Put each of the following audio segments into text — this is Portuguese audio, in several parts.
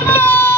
Música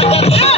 Thank you.